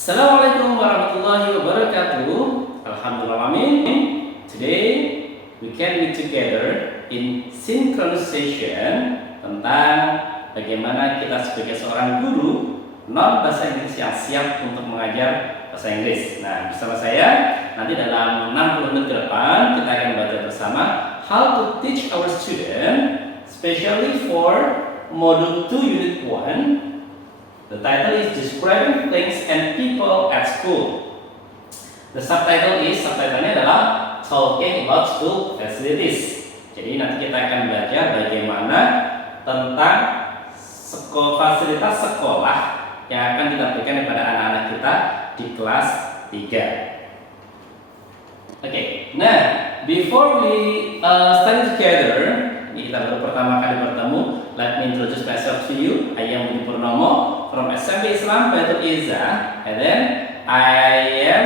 Assalamualaikum warahmatullahi wabarakatuh. Alhamdulillah. Today we can meet together in synchronization tentang bagaimana kita sebagai seorang guru non bahasa Inggris yang siap untuk mengajar bahasa Inggris. Nah, bersama saya nanti dalam 60 menit ke depan kita akan belajar bersama how to teach our student, especially for Module 2 Unit 1. The title is Describing Things and People at School. The subtitlenya adalah Talking About School Facilities. Jadi nanti kita akan belajar bagaimana tentang fasilitas sekolah yang akan kita berikan kepada anak-anak kita di kelas 3. Okay, nah before we study together, ini kita baru pertama kali bertemu. Let me introduce myself to you. I am Budi Purnomo from SMP Islam Baitul Izzah, and then I am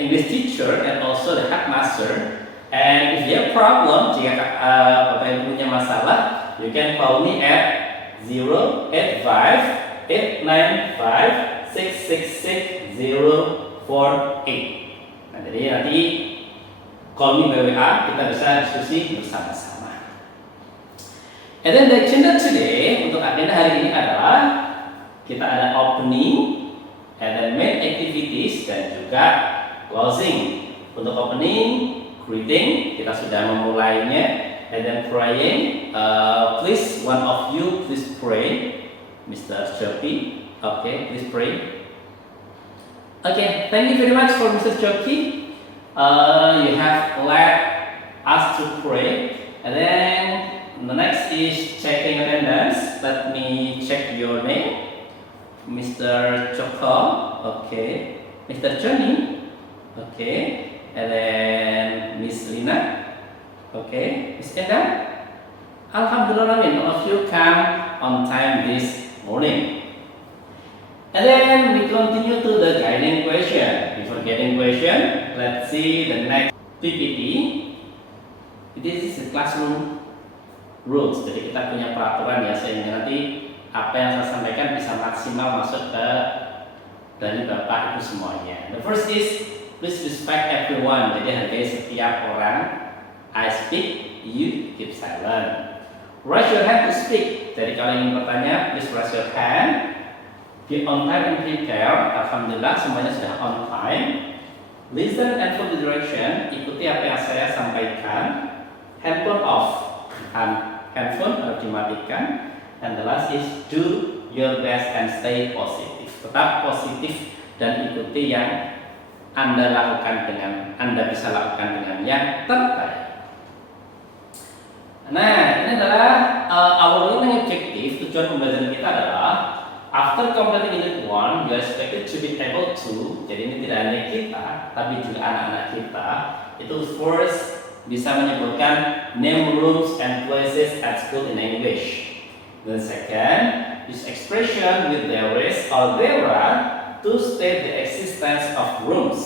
English teacher and also the headmaster. And if you have problem, jika Bapak Ibu punya masalah, you can call me at 085-895-666-048. Nah, jadi nanti call me by WA, kita bisa diskusi bersama-sama. And then the agenda today, untuk agenda hari ini adalah kita ada opening, and then main activities, dan juga closing. Untuk opening, greeting, kita sudah memulainya, and then praying. Please, one of you please pray, Mr. Choki. Okay, please pray. Okay, thank you very much for Mr. Choki. You have led us to pray, and then the next is checking attendance. Let me check your name. Mr. Choko, okay. Mr. Johnny, okay. And then Miss Lina, okay. Miss Enda, Alhamdulillah, all of you come on time this morning. And then we continue to the guiding question. Before guiding question, let's see the next PPT. This is the classroom rules. Jadi kita punya peraturan ya, sehingga nanti apa yang saya sampaikan bisa maksimal masuk ke dari Bapak Ibu semuanya. The first is please respect everyone. Jadi hargai setiap orang. I speak, you keep silent. Raise your hand to speak. Jadi kalau ingin bertanya, please raise your hand. Be on time and prepare. Alhamdulillah semuanya sudah on time. Listen and follow the direction. Ikuti apa yang saya sampaikan. Handphone off. Handphone harus dimatikan. And the last is do your best and stay positive. Tetap positif dan ikuti yang Anda bisa lakukan dengan yang terbaik. Nah, ini adalah our learning objective. Tujuan pembelajaran kita adalah after completing unit 1, you are expected to be able to. Jadi ini tidak hanya kita, tapi juga anak-anak kita itu first bisa menyebutkan name rooms and places at school in English. The second, use expression with there is or there are to state the existence of rooms.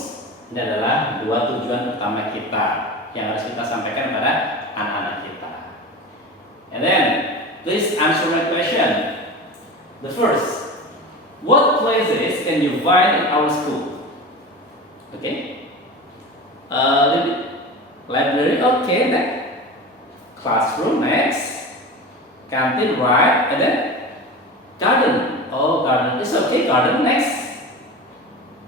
Ini adalah dua tujuan utama kita yang harus kita sampaikan kepada anak-anak kita. And then, please answer my question. The first, what places can you find in our school? Okay. Library, okay, then classroom, next. Canteen, right, and then garden. Oh, garden is okay. Garden, next.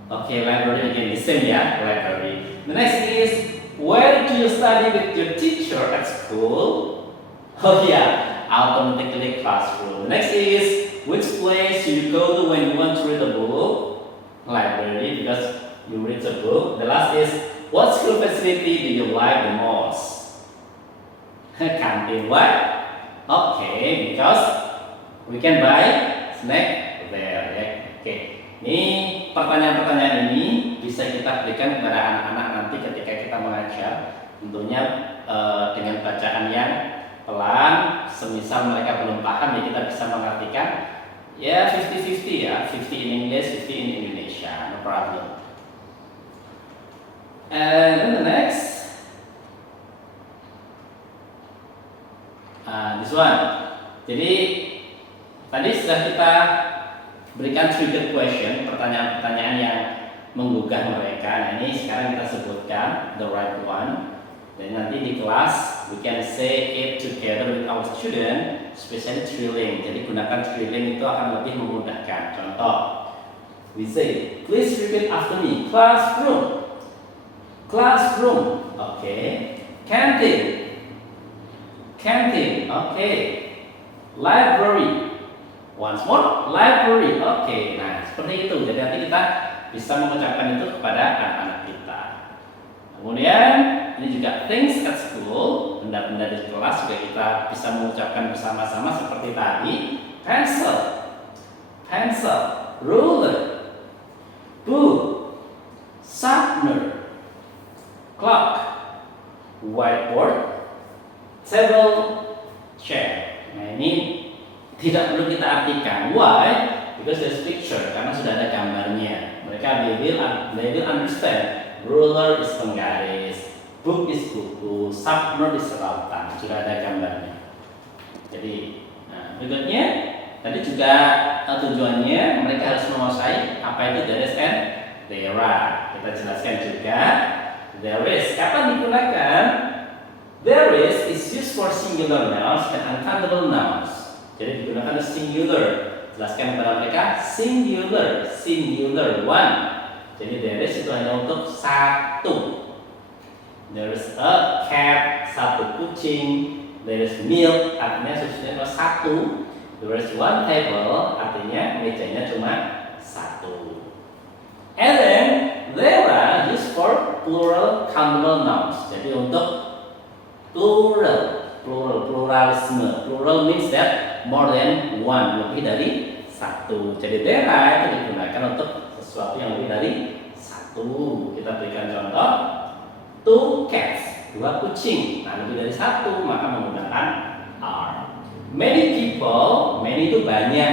Okay, library again, the same, yeah, library. The next is where do you study with your teacher at school? Oh yeah, automatically classroom. The next is which place do you go to when you want to read a book? Library, because you read a book. The last is what school facility do you like the most? Canteen, what? Okay, because we can buy snack there. Ya. Okay. Ini pertanyaan-pertanyaan ini bisa kita berikan kepada anak-anak nanti ketika kita mengajar. Tentunya dengan bacaan yang pelan, semisal mereka belum paham ya kita bisa mengartikan ya 50-50 ya, 50 in English, 50 in Indonesia, no problem. And then the next. This one. Jadi tadi sudah kita berikan trigger question, pertanyaan-pertanyaan yang menggugah mereka. Nah, ini sekarang kita sebutkan the right one. Dan nanti di kelas we can say it together with our student, especially drilling. Jadi gunakan drilling itu akan lebih memudahkan. Contoh, we say, please repeat after me. Classroom. Classroom. Okay. Canteen. Canteen. Okay. Library. Once more, library. Okay. Nah, seperti itu. Jadi nanti kita bisa mengucapkan itu kepada anak-anak kita. Kemudian ini juga things at school, benda-benda di kelas juga kita bisa mengucapkan bersama-sama seperti tadi. Pencil, pencil, ruler, book, sharpener, clock, whiteboard, table, chair. Nah, ini tidak perlu kita artikan. Why? Because there's picture, karena sudah ada gambarnya. Mereka they will understand. Ruler is penggaris, book is buku, sharpener is sedotan. Sudah ada gambarnya. Jadi, nah, berikutnya tadi juga tujuannya mereka harus menguasai apa itu there is and there are. Kita jelaskan juga there is. Kapan digunakan? There is used for singular nouns and uncountable nouns. Jadi digunakan singular. Jelaskan kepada mereka singular, singular one. Jadi there is itu hanya untuk satu. There is a cat, satu kucing. There is milk, artinya susunya cuma satu. There is one table, artinya mejanya cuma satu. And then there are used for plural countable nouns. Jadi untuk pluralisme. Plural means that more than one, lebih dari satu. Jadi there are itu digunakan untuk sesuatu yang lebih dari satu. Kita berikan contoh, two cats, dua kucing. Nah, lebih dari satu maka menggunakan are. Many people, many itu banyak.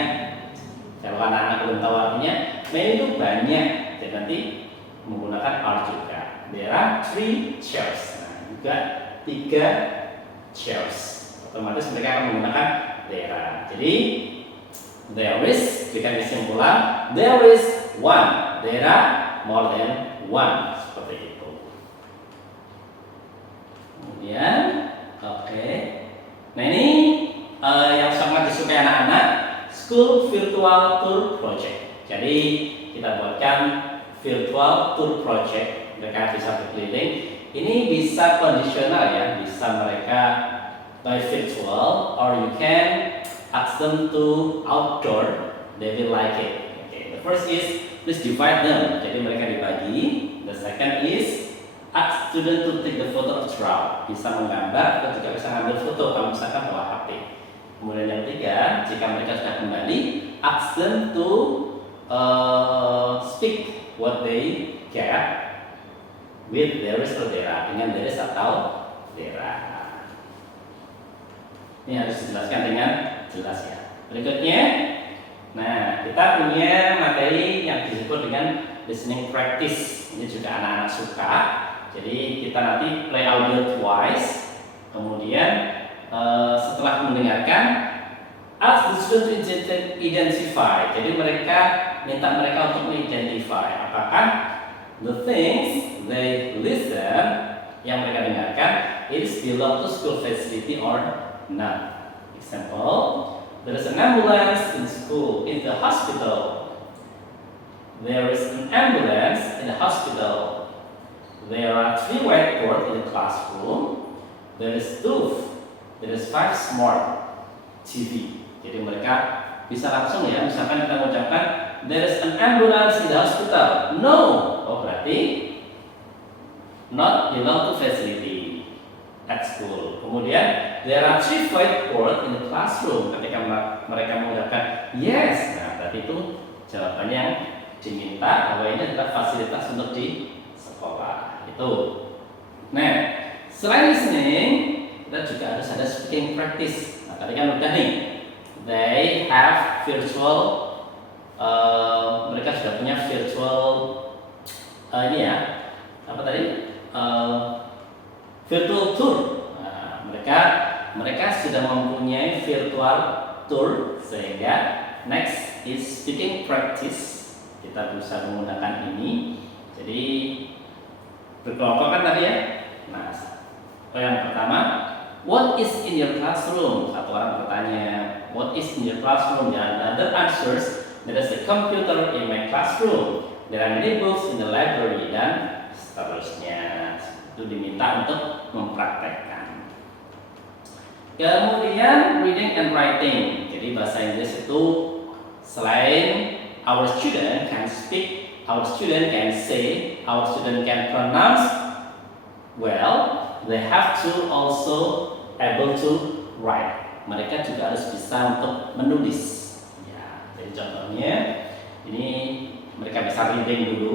Kalau anak-anak belum tahu artinya, many itu banyak. Jadi nanti menggunakan are juga. There are three chairs. Nah, juga tiga chairs. Otomatis mereka akan menggunakan there are. Jadi there is, berikan kesimpulan, there is one, there are more than one, seperti itu. Kemudian, oke. Nah, ini yang sangat disukai anak-anak, school virtual tour project. Jadi kita buatkan virtual tour project, mereka bisa berkeliling. Ini bisa kondisional ya, bisa mereka by virtual, or you can ask them to outdoor, they will like it. Okay, the first is please divide them. Jadi mereka dibagi. The second is ask student to take the photo of child. Bisa menggambar atau juga bisa ngambil foto kalau misalkan bawa HP. Kemudian yang ketiga, jika mereka sudah kembali, ask them to speak what they get with there is or there are, dengan there is atau there are. Ini harus dijelaskan dengan jelas ya. Berikutnya, nah kita punya materi yang disebut dengan listening practice. Ini juga anak-anak suka. Jadi kita nanti play audio twice. Kemudian setelah mendengarkan, ask the student to identify. Jadi minta mereka untuk mengidentify apakah the things they listen yang mereka dengarkan is belong to school facility or not. Example, there is an ambulance in school, in the hospital. There is an ambulance in the hospital. There are 3 whiteboards in the classroom. There is stove. There is 5 smart TV. Jadi mereka bisa langsung ya, misalkan kita mengucapkan there is an ambulance in the hospital. No, oh berarti not belong to facility at school. Kemudian there are 3 whiteboards in the classroom. Ketika mereka mengucapkan yes, nah berarti itu jawabannya yang diminta bahwa ini adalah fasilitas untuk di sekolah itu. Nah, selain listening, kita juga harus ada speaking practice. Nah, tadi kan udah nih, they have virtual, mereka sudah punya virtual ini ya, apa tadi? Virtual tour. Nah, mereka sudah mempunyai virtual tour, sehingga next is speaking practice. Kita bisa menggunakan ini. Jadi berkelompok kan tadi ya. Nah, yang pertama, what is in your classroom? Satu orang bertanya, what is in your classroom? Dan other answers, there is a computer in my classroom. There are many books in the library, dan seterusnya. Itu diminta untuk mempraktekkan. Kemudian reading and writing. Jadi bahasa Inggris itu selain our student can speak, our student can say, our student can pronounce well, they have to also able to write. Mereka juga harus bisa untuk menulis. Ya, jadi contohnya ini mereka bisa reading dulu.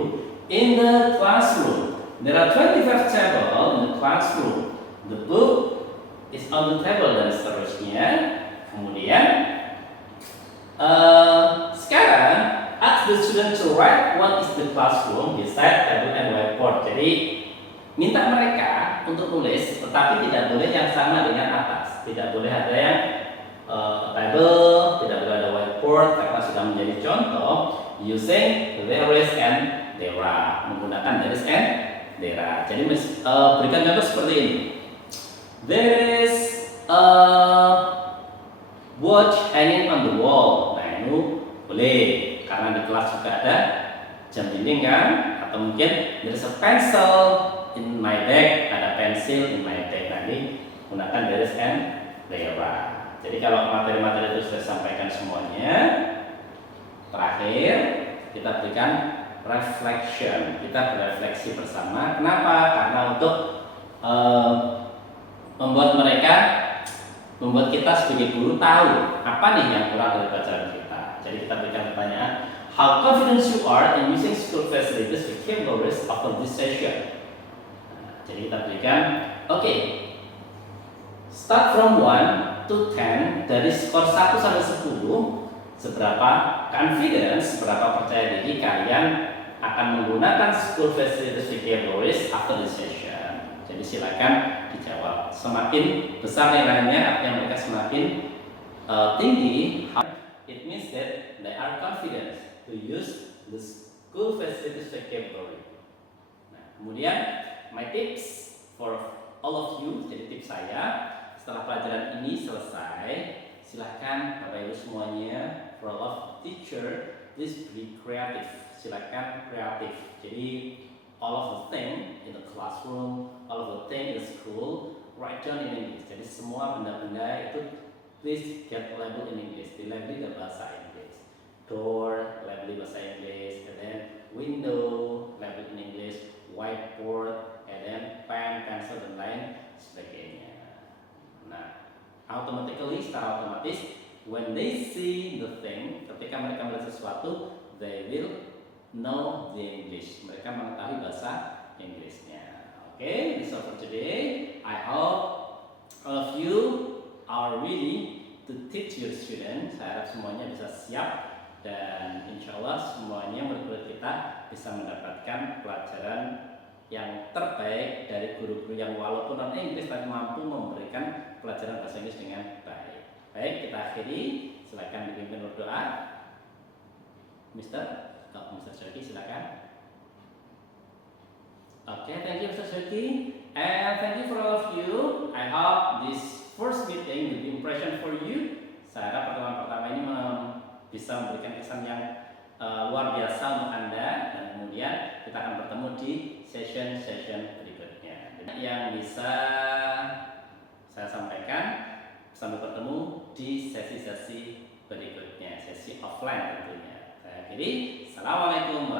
In the classroom, there are 25 tables in the classroom. The book is on the table dan seterusnya. Kemudian sekarang ask the student to write what is the classroom beside table and whiteboard. Jadi minta mereka untuk nulis, tetapi tidak boleh yang sama dengan atas. Tidak boleh ada yang table, tidak boleh ada whiteboard karena sudah menjadi contoh using there is and there are, menggunakan there is and there are. Jadi berikan contoh seperti ini. There is a watch hanging on the wall. Nah, itu boleh karena di kelas juga ada jam dinding kan, atau mungkin there is a pencil in my bag, ada pensil in my bag. Nanti gunakan there is and there are. Jadi kalau materi-materi itu sudah sampaikan semuanya, terakhir kita berikan reflection. Kita berefleksi bersama. Kenapa? Karena untuk membuat kita sebagai guru tahu apa nih yang kurang dari pelajaran kita. Jadi kita berikan pertanyaan, how confident you are in using school facilities vocabularies after this session? Nah, jadi kita berikan, okay, start from 1 to 10, dari skor 1 sampai 10, seberapa confidence, seberapa percaya diri kalian akan menggunakan school facilities vocabularies after this session. Jadi silakan dijawab. Semakin besar nilainya, artinya mereka semakin tinggi. It means that they are confident to use the school facilities vocabulary. Nah, kemudian my tips for all of you. Jadi tips saya setelah pelajaran ini selesai, silakan Bapak Ibu semuanya, for all of teacher, please be creative. Silakan kreatif. Jadi all of the thing in the classroom, all of the thing in the school, write down in English. Jadi semua benda-benda itu please get label in English. Di label dengan bahasa Inggris. Door, label bahasa Inggris, and then window, label in English, whiteboard, and then pen, pencil, dan lain sebagainya. Nah, secara otomatis, when they see the thing, ketika mereka melihat sesuatu, they will know the English. Mereka mengetahui bahasa Inggrisnya. Okay, this is all for today. I hope all of you are ready to teach your students. Saya harap semuanya bisa siap dan insya Allah semuanya murid-murid kita bisa mendapatkan pelajaran yang terbaik dari guru-guru yang walaupun non Inggris tapi mampu memberikan pelajaran bahasa Inggris dengan baik. Baik, kita akhiri. Silakan dipimpin berdoa. Mr. Shoki, silakan. Okay, thank you Mr. Shoki, and thank you for all of you. I hope this first meeting will be impression for you. Saya harap pertemuan pertama ini bisa memberikan kesan yang luar biasa untuk Anda, dan kemudian kita akan bertemu di session-session berikutnya. Yang bisa saya sampaikan, sampai bertemu di sesi-sesi berikutnya, sesi offline tentunya. Saya akhiri. Assalamualaikum